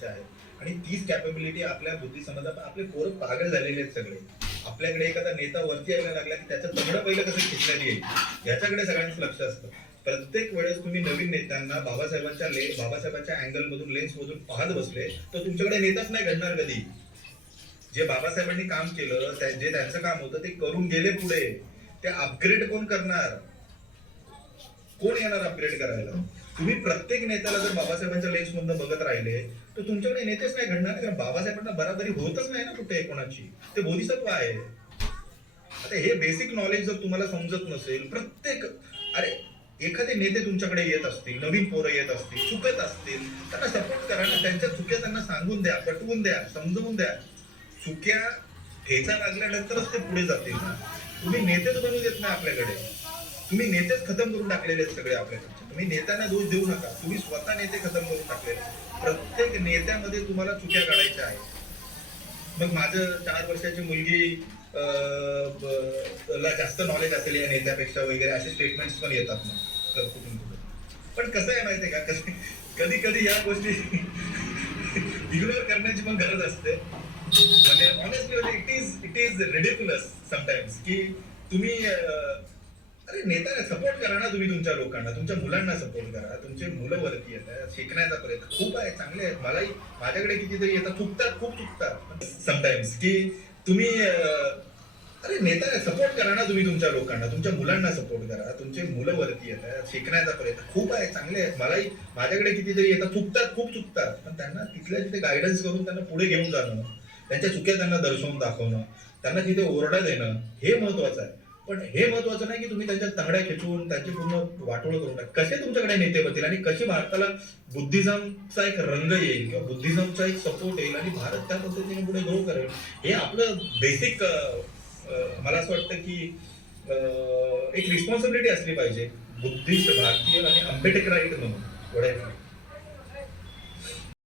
त्यांच्या आहेत आणि तीच कॅपेबिलिटी आपल्या बुद्धी समाजात आपले पोरं पागल झालेले आहेत सगळे. आपल्याकडे एखादा नेता वरती यायला लागला की त्याचं तगडं पहिलं कसं खिचण्यात येईल याच्याकडे सगळ्यांचं लक्ष असतं. प्रत्येक वेळेस तुम्ही नवीन नेत्यांना बाबासाहेबांच्या अँगल मधून लेन्स मधून पाहत बसले तर तुमच्याकडे नेताच नाही घडणार कधी. जे बाबासाहेबांनी काम केलं, जे त्यांचं काम होतं ते करून गेले पुढे, ते अपग्रेड कोण करणार? कोण येणार अपग्रेड करायला? तुम्ही प्रत्येक नेत्याला जर बाबासाहेबांच्या लेन्स मधून बघत राहिले तर तुमच्याकडे नेतेच नाही घडणार. कारण बाबासाहेबांना बराबरी होतच नाही ना कुठे कोणाची. ते बोधिसत्व आहे. आता हे बेसिक नॉलेज जर तुम्हाला समजत नसेल, अरे एखादे नेते तुमच्याकडे येत असतील, नवीन पोरं येत असतील, चुकत असतील, त्यांना सपोर्ट करा ना. त्यांच्या चुक्या त्यांना सांगून द्या, पटवून द्या, समजवून द्या. चुक्या ठेचा लागल्यानंतरच ते पुढे जातील ना. तुम्ही नेतेच बनवू देत नाही आपल्याकडे. तुम्ही नेतेच खतम करून टाकलेले आहेत सगळे आपल्याकडचे. तुम्ही नेत्यांना दोष देऊ नका. तुम्ही स्वतः नेते खतम करून टाकलेले. प्रत्येक नेत्यामध्ये तुम्हाला चुक्या काढायच्या आहेत. मग माझं 4 वर्षाची मुलगी ला जास्त नॉलेज असेल या नेत्यापेक्षा वगैरे असे स्टेटमेंट्स पण येतात ना कुठून. पण कसं आहे माहितीये का, कधी कधी या गोष्टी इग्नोर करण्याची पण गरज असते. म्हणजे honestly it is ridiculous sometimes की तुम्ही अरे नेत्याला सपोर्ट करा ना. तुम्ही तुमच्या लोकांना, तुमच्या मुलांना सपोर्ट करा. तुमचे मुलं वरती येतात, शिकण्याचा प्रयत्न खूप आहे, चांगले आहेत. माझ्याकडे कितीतरी येतात, खूप चुकतात समटाइम्स की तुम्ही अरे नेत्याला सपोर्ट करा ना. तुम्ही तुमच्या लोकांना, तुमच्या मुलांना सपोर्ट करा. तुमचे मुलं वरती येतात, शिकण्याचा प्रयत्न खूप आहे, चांगले आहेत. माझ्याकडे कितीतरी येतात, खूप चुकतात. पण त्यांना तिथल्या तिथे गायडन्स करून त्यांना पुढे घेऊन जाणं, त्यांच्या चुक्या त्यांना दर्शवून दाखवणं, त्यांना तिथे ओरडा देणं हे महत्वाचं आहे. पण हे महत्वाचं नाही की तुम्ही त्यांच्या तंगड्या खेचून त्यांची पूर्ण वाटोळ करून टाका. कसे तुमच्याकडे नेते होतील आणि कशी भारताला बुद्धिझमचा एक रंग येईल किंवा बुद्धिझमचा एक सपोर्ट येईल आणि भारत त्या पद्धतीने पुढे ग्रो करेल. हे आपलं बेसिक मला असं वाटतं की एक रिस्पॉन्सिबिलिटी असली पाहिजे बुद्धिस्ट भारतीय आणि आंबेडकराईट म्हणून.